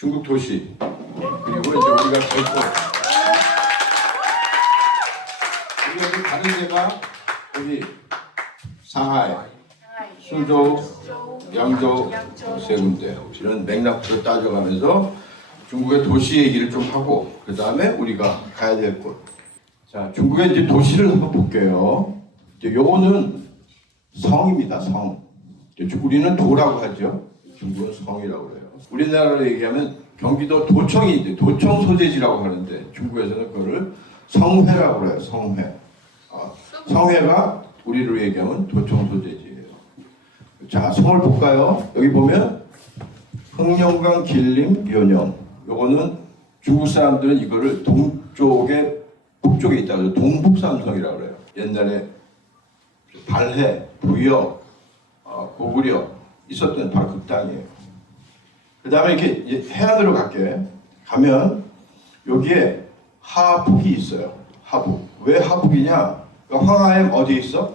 중국 도시, 그리고 이제 우리가 결코 우리가 가는 데가 여기 상하이, 수조, 양조 세 군데. 이런 맥락으로 따져가면서 중국의 도시 얘기를 좀 하고 그 다음에 우리가 가야 될 곳. 자, 중국의 이제 도시를 한번 볼게요. 이제 요거는 성입니다. 성. 우리는 도라고 하죠. 중국은 성이라고 해요. 우리나라로 얘기하면 경기도 도청이 이제 도청 소재지라고 하는데 중국에서는 그거를 성회라고 해요. 성회. 성회가 우리로 얘기하면 도청 소재지예요. 자, 성을 볼까요? 여기 보면 흥령강, 길림, 묘령. 요거는 중국 사람들은 이거를 동쪽에 북쪽에 있다고 동북삼성이라고 그래요. 옛날에 발해, 부여, 고구려 있었던 바로 그 땅이에요. 그 다음에 이렇게 해안으로 갈게. 가면 여기에 하북이 있어요. 하북. 왜 하북이냐? 황하에 어디에 있어?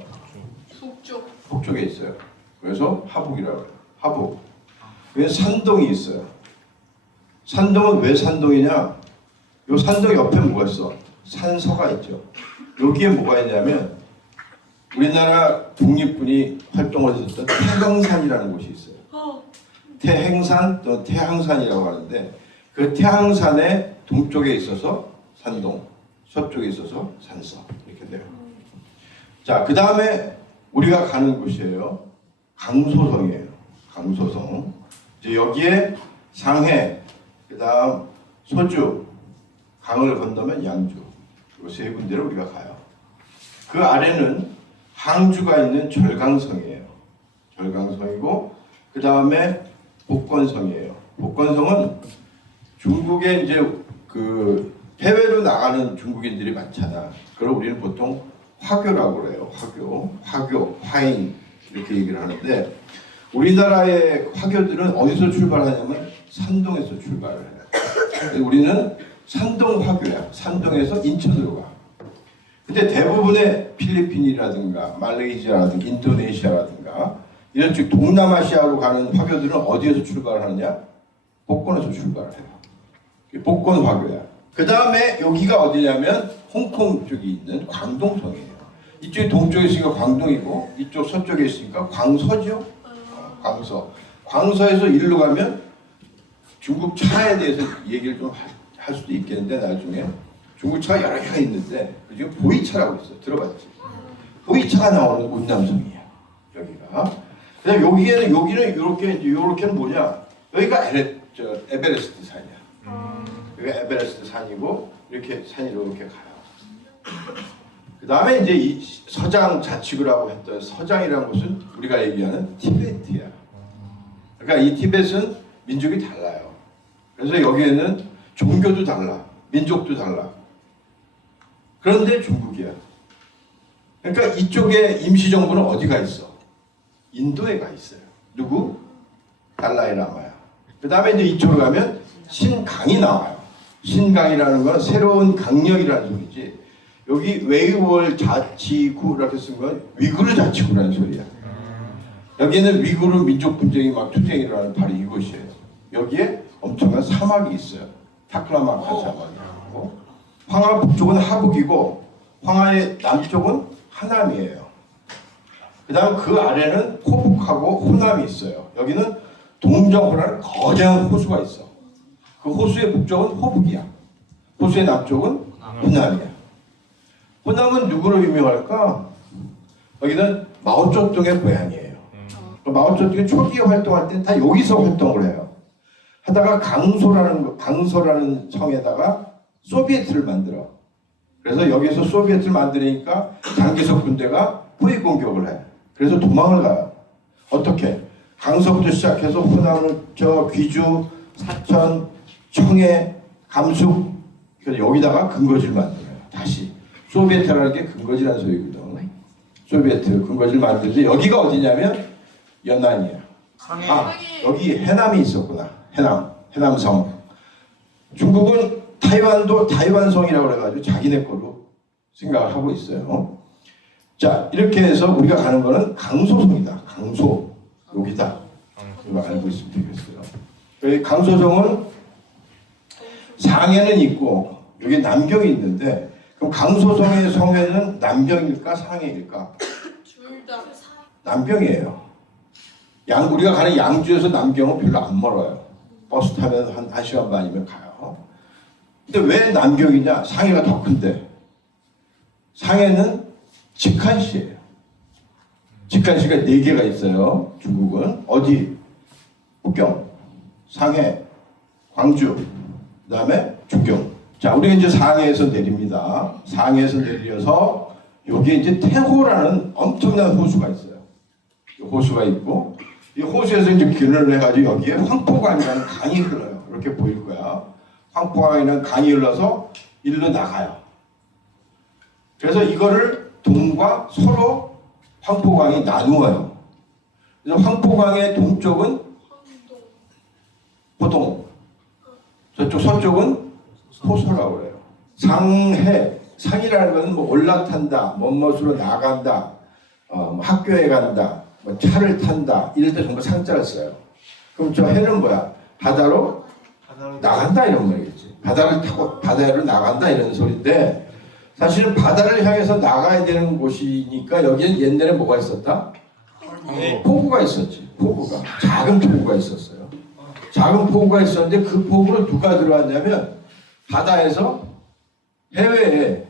북쪽. 북쪽에 있어요. 그래서 하북이라고 해요. 하북. 여기 산동이 있어요. 산동은 왜 산동이냐? 요 산동 옆에 뭐가 있어? 산서가 있죠. 여기에 뭐가 있냐면 우리나라 독립군이 활동을 했었던 태강산이라는 곳이 있어요. 태행산 또는 태항산이라고 하는데 그 태항산의 동쪽에 있어서 산동, 서쪽에 있어서 산서 이렇게 돼요. 자, 그 다음에 우리가 가는 곳이에요. 강소성이에요. 강소성. 이제 여기에 상해, 그 다음 소주, 강을 건너면 양주, 이 세 군데를 우리가 가요. 그 아래는 항주가 있는 절강성이에요. 절강성이고 그 다음에 복건성이에요. 복건성은 중국에 이제 그 해외로 나가는 중국인들이 많잖아. 그럼 우리는 보통 화교라고 그래요. 화교, 화인 이렇게 얘기를 하는데 우리나라의 화교들은 어디서 출발하냐면 산동에서 출발을 해요. 우리는 산동 화교야. 산동에서 인천으로 가. 근데 대부분의 필리핀이라든가 말레이시아라든가 인도네시아라든가 이런 쪽 동남아시아로 가는 화교들은 어디에서 출발하느냐? 복건에서 출발을 해요. 복건 화교야. 그 다음에 여기가 어디냐면 홍콩 쪽에 있는 광동성이에요. 이쪽이 동쪽에 있으니까 광동이고 이쪽 서쪽에 있으니까 광서죠. 광서. 광서에서 일로 가면 중국 차에 대해서 얘기를 좀 할 수도 있겠는데 나중에 중국 차가 여러 개가 있는데 지금 보이차라고 있어. 들어봤지? 보이차가 나오는 운남성이야. 여기가. 그다음 여기는 이렇게는 뭐냐? 여기가 에베레스트 산이야. 여기가 에베레스트 산이고 이렇게 산이 이렇게 가요. 그 다음에 이제 이 서장 자치구라고 했던 서장이라는 곳은 우리가 얘기하는 티베트야. 그러니까 이 티베트는 민족이 달라요. 그래서 여기에는 종교도 달라, 민족도 달라. 그런데 중국이야. 그러니까 이쪽에 임시정부는 어디가 있어? 인도에 가 있어요. 누구? 달라이라마야. 그 다음에 이제 이쪽으로 가면 신강이 나와요. 신강이라는 건 새로운 강력이라는 소리지. 여기 웨이월 자치구 이렇게 쓴 건 위구르 자치구라는 소리야. 여기는 위구르 민족 분쟁이 막 투쟁이 일어나는 바로 이곳이에요. 여기에 엄청난 사막이 있어요. 타클라마칸 사막이고 황하 북쪽은 하북이고 황하의 남쪽은 하남이에요. 그 다음 그 아래는 호북하고 호남이 있어요. 여기는 동정호라는 거대한 호수가 있어. 그 호수의 북쪽은 호북이야. 호수의 남쪽은 호남이야. 호남은 누구로 유명할까? 여기는 마오쩌둥의 고향이에요. 마오쩌둥이 초기에 활동할 때는 다 여기서 활동을 해요. 하다가 강소라는 성에다가 소비에트를 만들어. 그래서 여기서 소비에트를 만드니까 장개석 군대가 포위 공격을 해. 그래서 도망을 가요. 어떻게? 강서부터 시작해서 호남을 귀주, 사천, 청해, 감숙 그래서 여기다가 근거지를 만들어요. 다시. 소비에트라는 게 근거지라는 소리거든. 소비에트 근거지를 만드는데 여기가 어디냐면 연안이야. 여기 해남이 있었구나. 해남성. 중국은 타이완도 타이완성이라고 해가지고 자기네 거로 생각을 하고 있어요. 자, 이렇게 해서 우리가 가는 거는 강소성이다. 강소. 여기다. 이거 알고 있으면 되겠어요. 강소성은 상해는 있고 여기 남경이 있는데 그럼 강소성의 성에는 남경일까 상해일까? 둘 다. 남경이에요. 우리가 가는 양주에서 남경은 별로 안 멀어요. 버스 타면 한 1시간 반이면 가요. 근데 왜 남경이냐? 상해가 더 큰데. 상해는 직한시예요. 직한시가 4개가 있어요. 중국은. 어디? 북경, 상해, 광주, 그 다음에 중경. 자, 우리가 이제 상해에서 내립니다. 상해에서 내려서 여기에 이제 태호라는 엄청난 호수가 있어요. 호수가 있고 이 호수에서 이제 균을 해가지고 여기에 황포강이라는 강이 흘러요. 이렇게 보일 거야. 황포강이라는 강이 흘러서 일로 나가요. 그래서 이거를 동과 서로 황포강이 나누어요. 그래서 황포강의 동쪽은 포동, 저쪽 서쪽은 호소라고 그래요. 상이라는 것은 뭐 올라탄다, 멋멋으로 나간다, 학교에 간다, 뭐 차를 탄다 이럴 때 전부 상자를 써요. 그럼 저 해는 뭐야? 바다로 나간다 이런 말이겠지. 바다를 타고 바다로 나간다 이런 소리인데 사실은 바다를 향해서 나가야 되는 곳이니까 여기는 옛날에 뭐가 있었다? 포구가 있었지. 포구가. 작은 포구가 있었어요. 작은 포구가 있었는데 그 포구로 누가 들어왔냐면 바다에서 해외에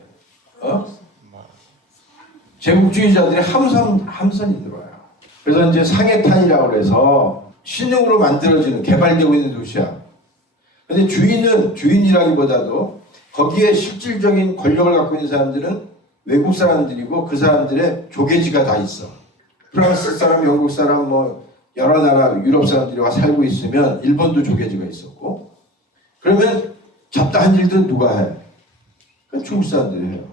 제국주의자들의 함선이 들어와요. 그래서 이제 상해탄이라고 해서 신흥으로 만들어지는 개발되고 있는 도시야. 근데 주인이라기보다도 거기에 실질적인 권력을 갖고 있는 사람들은 외국 사람들이고 그 사람들의 조계지가 다 있어. 프랑스 사람, 영국 사람, 뭐 여러 나라 유럽 사람들이 와 살고 있으면 일본도 조계지가 있었고 그러면 잡다한 일들은 누가 해? 그건 중국 사람들이 해요.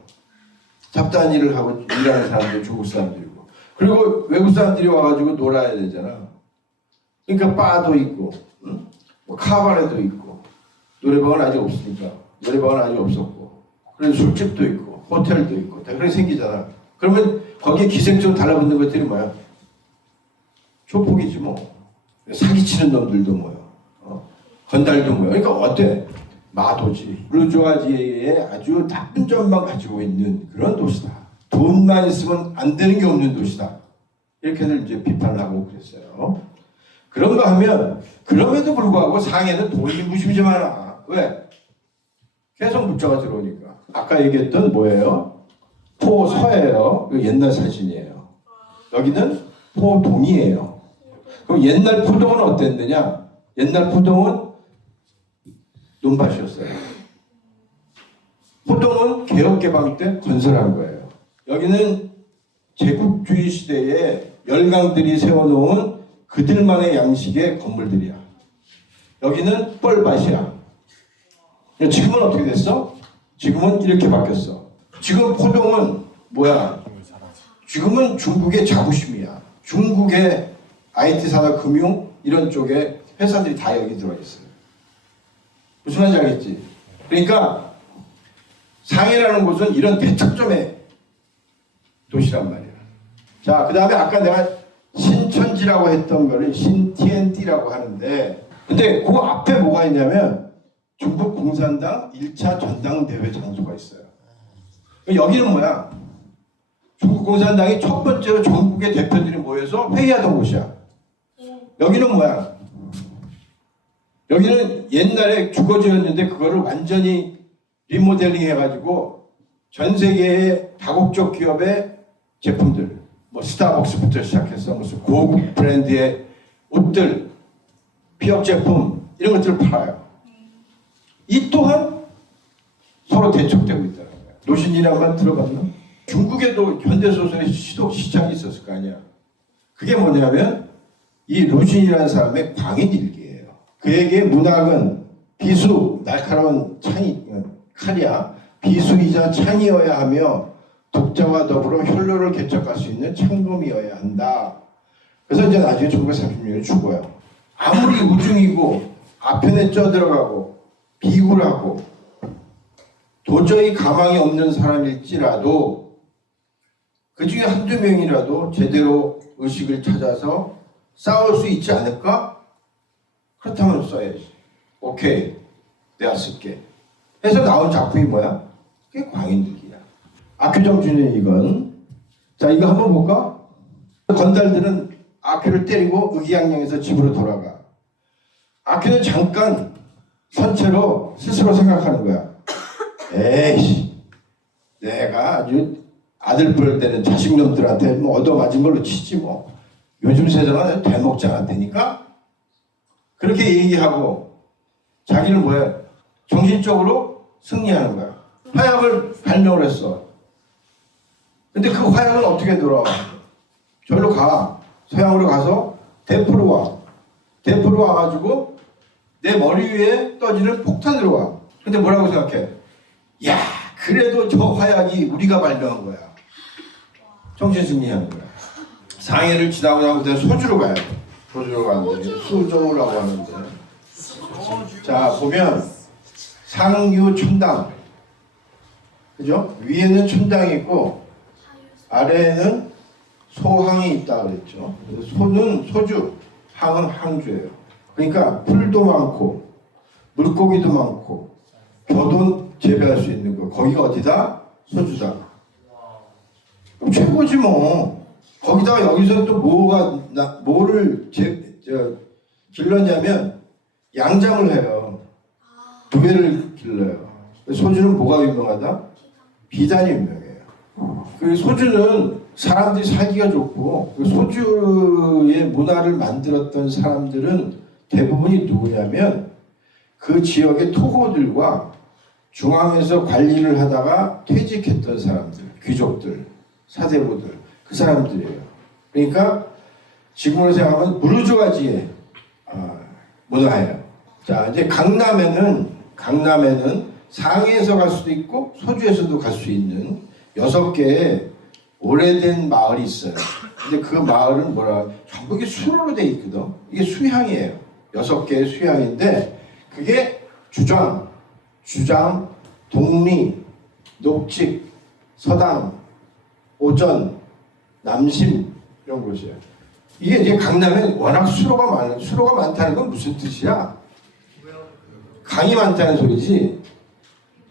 잡다한 일을 하고 일하는 사람들이 중국 사람들이고 그리고 외국 사람들이 와가지고 놀아야 되잖아. 그러니까 바도 있고 뭐 카바레도 있고 노래방은 아직 없으니까 노래방은 아직 없었고 그래서 술집도 있고 호텔도 있고 다 그렇게 생기잖아. 그러면 거기에 기생충 달라붙는 것들이 뭐야? 조폭이지 뭐. 사기치는 놈들도 모여. 건달도 모여. 그러니까 어때? 마도지. 부르주아지의 아주 나쁜 점만 가지고 있는 그런 도시다. 돈만 있으면 안 되는 게 없는 도시다. 이렇게들 이제 비판을 하고 그랬어요. 그런가 하면 그럼에도 불구하고 상해는 돈이 무지무지 많아. 왜? 계속 물자가 들어오니까. 아까 얘기했던 뭐예요? 포서예요. 옛날 사진이에요. 여기는 포동이에요. 그럼 옛날 포동은 어땠느냐? 옛날 포동은 논밭이었어요. 포동은 개혁개방 때 건설한 거예요. 여기는 제국주의 시대에 열강들이 세워놓은 그들만의 양식의 건물들이야. 여기는 뻘밭이야. 지금은 어떻게 됐어? 지금은 이렇게 바뀌었어. 지금 포동은 뭐야? 지금은 중국의 자부심이야. 중국의 IT 산업, 금융 이런 쪽에 회사들이 다 여기 들어와 있어요. 무슨 말인지 알겠지? 그러니까 상해라는 곳은 이런 대척점의 도시란 말이야. 자, 그 다음에 아까 내가 신천지라고 했던 거를 신티엔티라고 하는데 근데 그 앞에 뭐가 있냐면 중국 공산당 1차 전당대회 장소가 있어요. 여기는 뭐야? 중국 공산당이 첫 번째로 전국의 대표들이 모여서 회의하던 곳이야. 여기는 뭐야? 여기는 옛날에 주거지였는데 그거를 완전히 리모델링 해가지고 전 세계의 다국적 기업의 제품들, 뭐 스타벅스부터 시작해서 무슨 고급 브랜드의 옷들, 피업 제품 이런 것들을 팔아요. 이 또한 서로 대척되고 있다는 거야. 노신이란 말 들어봤나? 중국에도 현대소설의 시장이 있었을 거 아니야. 그게 뭐냐면 이 루신이라는 사람의 광인일기예요. 그에게 문학은 비수, 날카로운 칼이야. 비수이자 창이어야 하며 독자와 더불어 혈로를 개척할 수 있는 창검이어야 한다. 그래서 이제 나중에 1936년에 죽어요. 아무리 우중이고 아편에 쪄들어가고 비굴하고 도저히 가망이 없는 사람일지라도 그 중에 한두 명이라도 제대로 의식을 찾아서 싸울 수 있지 않을까? 그렇다면 써야지. 오케이. 배웠을게 해서 나온 작품이 뭐야? 그게 광인들기야. 아큐정준의 이건. 자, 이거 한번 볼까? 건달들은 아큐를 때리고 의기양양해서 집으로 돌아가. 아큐는 잠깐 선체로 스스로 생각하는 거야. 에이씨, 내가 아주 아들 부를 때는 자식놈들한테 뭐 얻어맞은 걸로 치지 뭐. 요즘 세상은 대목자가 되니까 그렇게 얘기하고 자기는 뭐야? 정신적으로 승리하는 거야. 화약을 발명을 했어. 근데 그 화약은 어떻게 돌아와? 저기로 가. 서양으로 가서 대포로 와. 대포로 와가지고 내 머리 위에 떠지는 폭탄으로 와. 근데 뭐라고 생각해? 야, 그래도 저 화약이 우리가 발명한 거야. 정신승리하는 거야. 상해를 지나고 나면 소주로 가요. 소주로 가는데 수종이라고 하는데. 자, 보면 상유천당, 그죠? 위에는 천당이 있고 아래에는 소항이 있다 그랬죠. 소는 소주, 항은 항주예요. 그러니까 풀도 많고 물고기도 많고 겨도 재배할 수 있는 거. 거기가 어디다? 소주다. 그럼 최고지 뭐. 거기다가 여기서 또 뭐를 길렀냐면 양장을 해요. 두 개를 길러요. 소주는 뭐가 유명하다? 비단이 유명해요. 그 소주는 사람들이 살기가 좋고, 그 소주의 문화를 만들었던 사람들은 대부분이 누구냐면 그 지역의 토호들과 중앙에서 관리를 하다가 퇴직했던 사람들, 귀족들, 사대부들, 그 사람들이에요. 그러니까 지금으로 생각하면 무르주아지의 문화예요. 자, 이제 강남에는 상해에서 갈 수도 있고 소주에서도 갈 수 있는 6개의 오래된 마을이 있어요. 근데 그 마을은 전부 이게 수로로 돼 있거든. 이게 수향이에요. 6개의 수향인데 그게 주장, 동리, 녹직, 서당, 오전, 남심 이런 곳이에요. 이게 이제 강남에 워낙 수로가 많다는 건 무슨 뜻이야? 강이 많다는 소리지.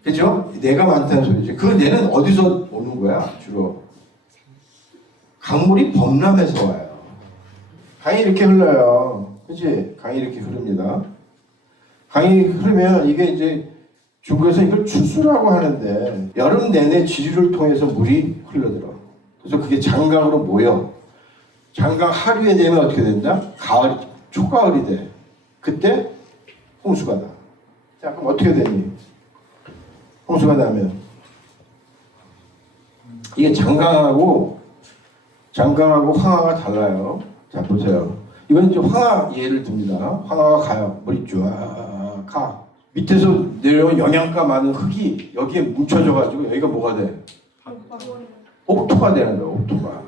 그죠? 내가 많다는 소리지. 그 내는 어디서 오는 거야? 주로 강물이 범람에서 와요. 강이 이렇게 흘러요. 그치? 강이 이렇게 흐릅니다. 강이 흐르면 이게 이제 중국에서 이걸 추수라고 하는데 여름 내내 지류를 통해서 물이 흘러들어. 그래서 그게 장강으로 모여. 장강 하류에 되면 어떻게 된다? 초가을이 돼. 그때 홍수가 나. 자, 그럼 어떻게 되니? 홍수가 나면 이게 장강하고 황하가 달라요. 자, 보세요. 이건 이제 황하 예를 듭니다. 황하가 가요. 물이 쫙 가. 밑에서 내려온 영양가 많은 흙이 여기에 뭉쳐져가지고 여기가 뭐가 돼? 옥토가 되는 거예요. 옥토가.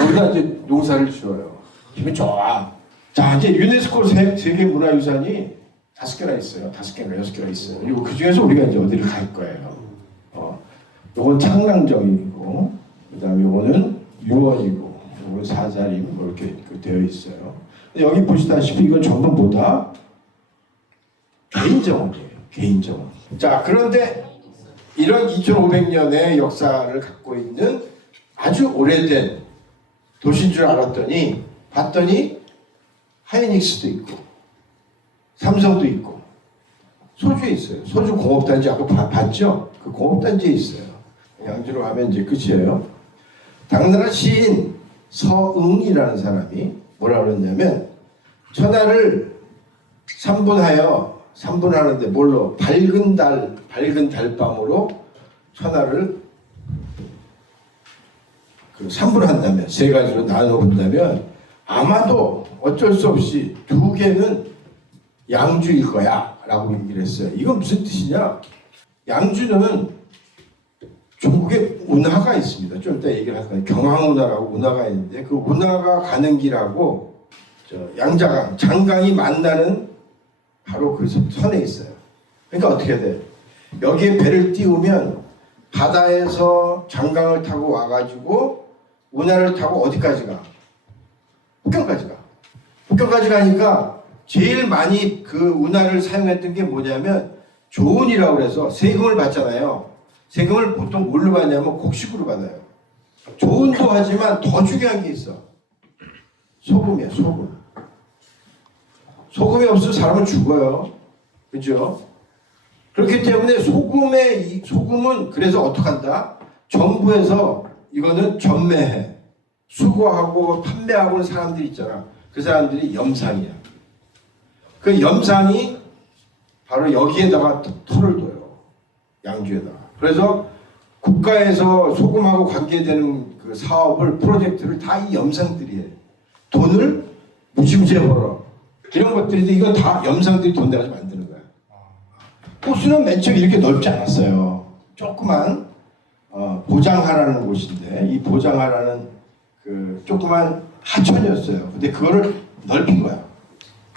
여기다 이제 농사를 지어요. 기분 좋아. 자, 이제 유네스코 세계 문화유산이 5개나 있어요. 5개나 6개나 있어요. 그리고 그 중에서 우리가 이제 어디를 갈 거예요. 요건 창랑정이고, 그 다음에 요거는 유원이고, 요건 사자림, 뭐 이렇게 되어 있어요. 여기 보시다시피 이건 전부 뭐다? 개인정원이에요. 개인정원. 자, 그런데 이런 2500년의 역사를 갖고 있는 아주 오래된 도시인 줄 봤더니 하이닉스도 있고 삼성도 있고 소주에 있어요. 소주 공업단지 아까 봤죠? 그 공업단지에 있어요. 양주로 가면 이제 끝이에요. 당나라 시인 서응이라는 사람이 뭐라 그랬냐면 천하를 삼분하는데 뭘로? 밝은 달밤으로 천하를 삼분한다면, 3가지로 나눠본다면 아마도 어쩔 수 없이 2개는 양주일 거야 라고 얘기를 했어요. 이건 무슨 뜻이냐? 양주는 중국에 운하가 있습니다. 좀 이따 얘기를 할 거예요. 경항운하라고 운하가 있는데 그 운하가 가는 길하고 양자강, 장강이 만나는 바로 그 선에 있어요. 그러니까 어떻게 돼? 여기에 배를 띄우면 바다에서 장강을 타고 와가지고 운하를 타고 어디까지 가? 북경까지 가. 북경까지 가니까 제일 많이 그 운하를 사용했던 게 뭐냐면 조은이라고 그래서 세금을 받잖아요. 세금을 보통 뭘로 받냐면 곡식으로 받아요. 조은도 하지만 더 중요한 게 있어. 소금이야, 소금. 소금이 없으면 사람은 죽어요. 그죠? 그렇기 때문에 소금은 그래서 어떡한다? 정부에서 이거는 전매해. 수거하고 판매하고 하는 사람들이 있잖아. 그 사람들이 염상이야. 그 염상이 바로 여기에다가 털을 둬요. 양주에다가. 그래서 국가에서 소금하고 관계되는 그 사업을, 프로젝트를 다 이 염상들이 해. 돈을 무지무지해 벌어. 이런 것들인데 이건 다 염상들이 돈 내가지고 만드는 거야. 호수는 맨 처음에 이렇게 넓지 않았어요. 조그만 보장하라는 곳인데 이 보장하라는 그 조그만 하천이었어요. 근데 그거를 넓힌 거야.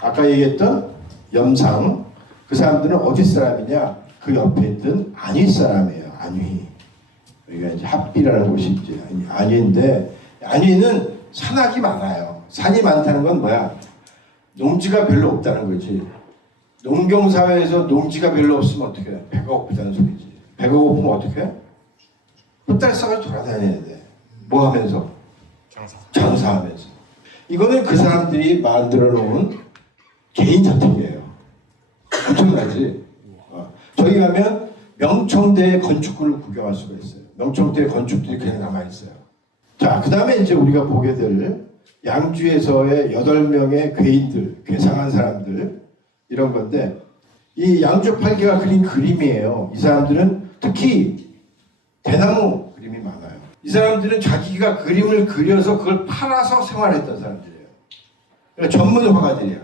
아까 얘기했던 염상, 그 사람들은 어디 사람이냐? 그 옆에 있던 안위 사람이에요. 안위. 여기가 이제 합비라는 곳이 있지. 안위인데 안위는 산악이 많아요. 산이 많다는 건 뭐야? 농지가 별로 없다는 거지. 농경사회에서 농지가 별로 없으면 어떻게 해? 배가 고프다는 소리지. 배가 고프면 어떻게 해? 헛다리 싸가지고 돌아다녀야 돼. 뭐 하면서? 장사하면서. 이거는 그 사람들이 만들어 놓은 개인 저택이에요. 엄청나지? 저기 가면 명청대의 건축물을 구경할 수가 있어요. 명청대의 건축들이 그냥 남아있어요. 자, 그 다음에 이제 우리가 보게 될 양주에서의 8명의 괴인들, 괴상한 사람들, 이런 건데, 이 양주 팔개가 그린 그림이에요. 이 사람들은 특히 대나무 그림이 많아요. 이 사람들은 자기가 그림을 그려서 그걸 팔아서 생활했던 사람들이에요. 그러니까 전문 화가들이야.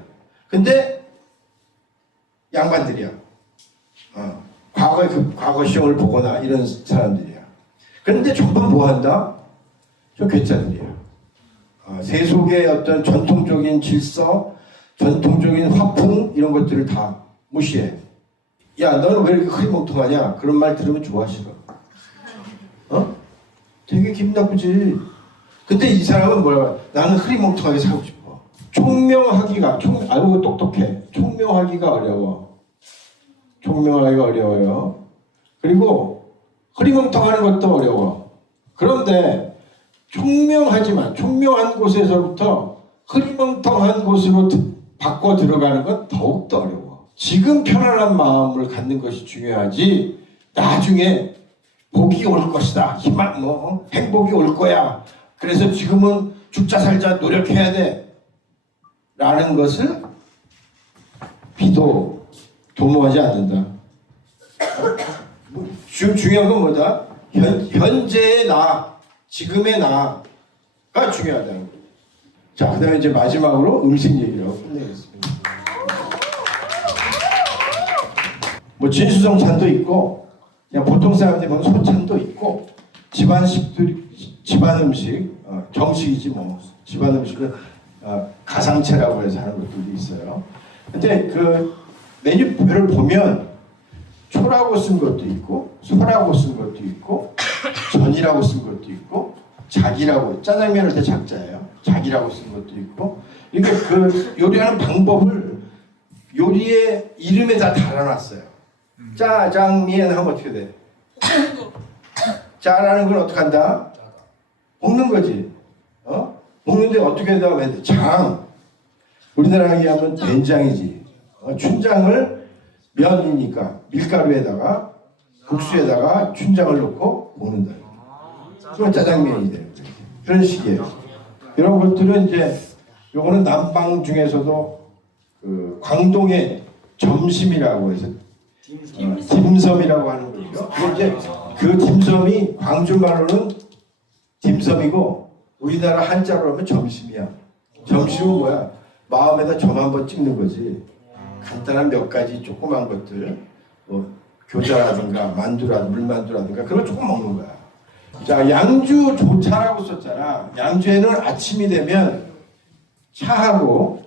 근데 양반들이야. 과거 시험을 보거나 이런 사람들이야. 그런데 전부 뭐 한다? 저 괴짜들이야. 세속의 어떤 전통적인 질서, 전통적인 화풍 이런 것들을 다 무시해. 야, 너는 왜 이렇게 흐리멍텅하냐? 그런 말 들으면 좋아, 싫어? 되게 기분 나쁘지. 근데 이 사람은 뭐라고? 나는 흐리멍텅하게 살고 싶어. 총명하기가, 아이고 똑똑해. 총명하기가 어려워. 총명하기가 어려워요. 그리고 흐리멍텅하는 것도 어려워. 그런데 총명하지만 총명한 곳에서부터 흐리멍텅한 곳으로 바꿔 들어가는 건 더욱더 어려워. 지금 편안한 마음을 갖는 것이 중요하지 나중에 복이 올 것이다. 희망, 행복이 올 거야. 그래서 지금은 죽자 살자 노력해야 돼. 라는 것을 비도 도모하지 않는다. 중요한 건 뭐다? 현재의 나, 지금의 나가 중요하다는 거예요. 자, 그 다음에 이제 마지막으로 음식 얘기를 하고 끝내겠습니다. 뭐 진수성 찬도 있고, 그냥 보통 사람들이 보면 소찬도 있고, 집안 음식, 정식이지 뭐. 집안 음식은 가상체라고 해서 하는 것들도 있어요. 근데 그 메뉴표를 보면 초라고 쓴 것도 있고, 소라고 쓴 것도 있고, 전이라고 쓴 것도 있고, 작이라고, 짜장면을 때 작자예요. 작이라고 쓴 것도 있고, 이렇게 그 요리하는 방법을 요리의 이름에 다 달아놨어요. 짜장면 하면 어떻게 돼? 짜라는 건 어떻게 한다? 볶는 거지. 볶는데 어떻게 해야 돼? 장. 우리나라 얘기하면 된장이지. 춘장을 면이니까 밀가루에다가 국수에다가 춘장을 넣고 볶는다. 그건 짜장면이 되는 거예요. 그런 식이에요. 이런 것들은 이제 요거는 남방 중에서도 그 광동의 점심이라고 해서 딤섬이라고 하는 거죠. 이제 그 딤섬이 광주 말로는 딤섬이고 우리나라 한자로 하면 점심이야. 점심은 뭐야? 마음에다 점 한번 찍는 거지. 간단한 몇 가지 조그만 것들, 뭐 교자라든가 만두라든가 물만두라든가 그런 거 조금 먹는 거야. 자, 양주 조차라고 썼잖아. 양주에는 아침이 되면 차하고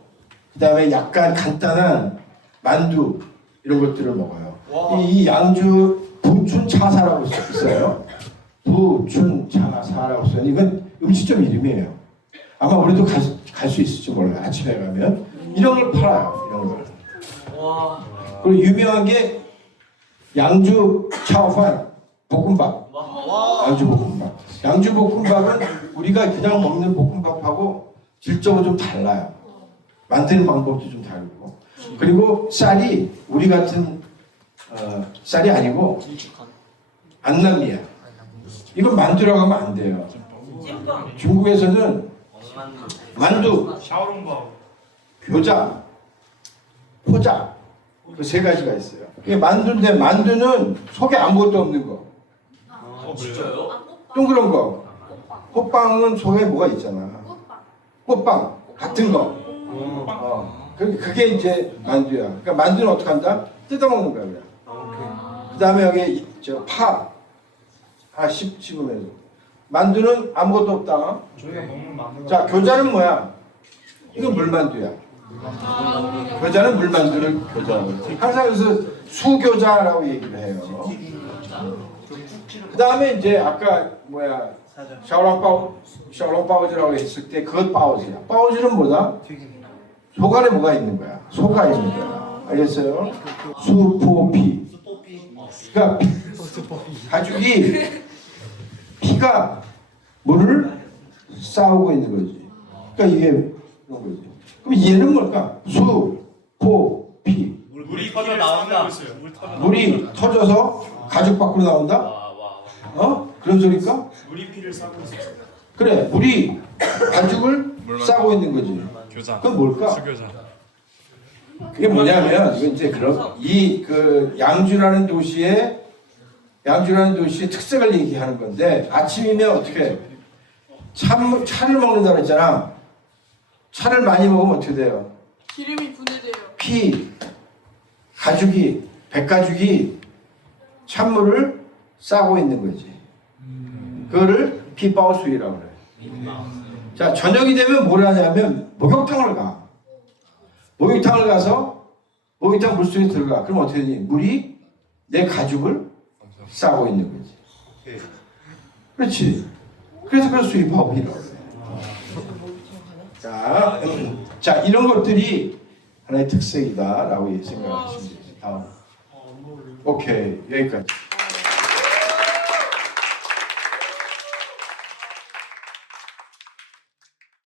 그 다음에 약간 간단한 만두 이런 것들을 먹어요. 이 양주 부춘차사라고 있어요. 부춘차사라고 써요. 이건 음식점 이름이에요. 아마 우리도 갈 수 있을지 몰라요. 아침에 가면 이런 걸 팔아요. 이런 걸. 그리고 유명한 게 양주 차오판 볶음밥. 양주 볶음밥. 양주 볶음밥은 우리가 그냥 먹는 볶음밥하고 질적으로 좀 달라요. 만드는 방법도 좀 다르고. 그리고 쌀이 우리 같은 쌀이 아니고 안남미야. 이건 만두라고 하면 안 돼요. 중국에서는 만두, 교자, 포자 그 세 가지가 있어요. 이게 만두인데 만두는 속에 아무것도 없는 거. 진짜요? 동그란 거. 호빵은 속에 뭐가 있잖아. 꽃빵 같은 거. 그게 이제 만두야. 그러니까 만두는 어떻게 한다? 뜯어먹는 거야 그냥. 그 다음에 여기 저 파 씹으면서. 만두는 아무것도 없다. 저희가 먹는 만두가 자, 교자는 뭐야? 이건 물만두야. 교자는 물만두를 교자라고 해요. 항상 그래서 수교자라고 얘기를 해요. 그 다음에 이제 아까 뭐야 샤오롱바오즈라고 했을 때 그것 바오즈야. 바오즈는 뭐다? 속 안에 뭐가 있는 거야? 소가 있는 거야. 알겠어요? 수포피. 그러니까 가죽이 피가 물을 싸우고 있는 거지. 그러니까 이게 그런 거지. 그럼 얘는 뭘까? 수, 포, 피. 물이 터져 나온다. 물이 터져서 가죽 밖으로 나온다? 그런 소리일까? 물이 피를 싸고 있어요. 그래, 물이 가죽을 싸고 있는 거지. 교자. 그건 뭘까? 수교자. 그게 뭐냐면 이건 이제 그런 그 양주라는 도시의 특색을 얘기하는 건데 아침이면 어떻게 차를 먹는다고 했잖아. 차를 많이 먹으면 어떻게 돼요? 기름이 분해돼요. 백가죽이 찬물을 싸고 있는 거지. 그거를 피바오수이라고 그래. 자, 저녁이 되면 뭘 하냐면 목욕탕을 가. 목욕탕을 가서 목욕탕 물속에 들어가. 그럼 어떻게 되니? 물이 내 가죽을 싸고 있는 거지. 그렇지. 그래서 그걸 수입하고이라고 그래. 자, 이런 것들이 하나의 특색이다라고 생각하시면 됩니다. 다음. 오케이, 여기까지.